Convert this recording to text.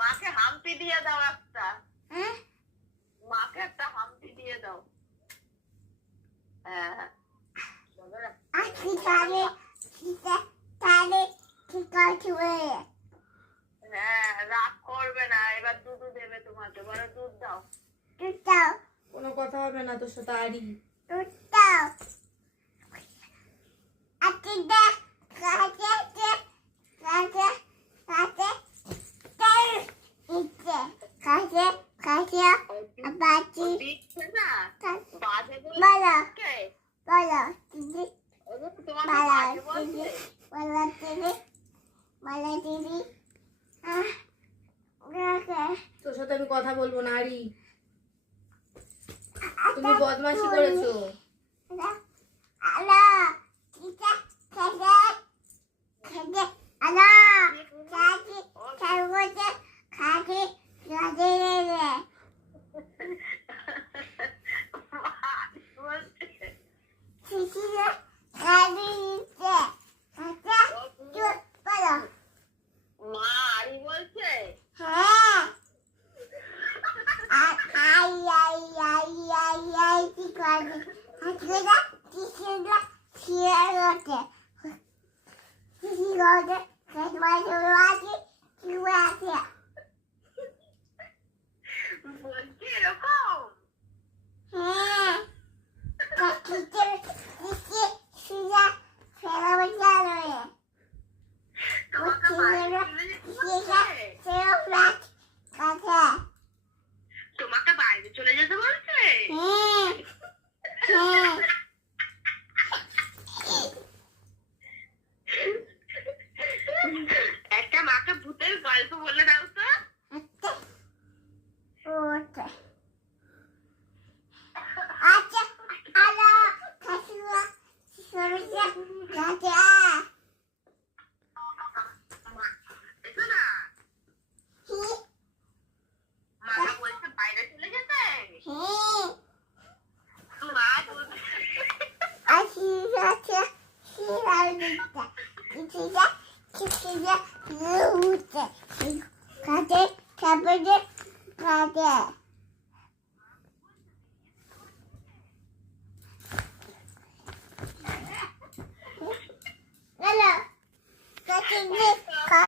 মাকে হাম্পি দিয়ে দাও একটা। মাকে একটা হাম্পি দিয়ে দাও। হ্যাঁ হ্যাঁ, রাগ করবে না, এবার দুধ দেবে তোমাকে, বলো দুধ দাও। কোনো কথা হবে না তোর সাথে আরি। দিচ্ছে না, বাজে বলছে। তোমাকে বাজে বলছে। তোর সাথে আমি কথা বলবো না আরি, তুমি বদমাশি করেছো। মা আরি বলছে। বলছে এরকম। তোমাকে বাইরে তোমাকে বাইরে চলে যেতে বলছে। একটা মাকে ভূতের গল্প বলে দাও তো। এসো না, মাকে বলছে বাইরে চলে যেতে। মা Hello.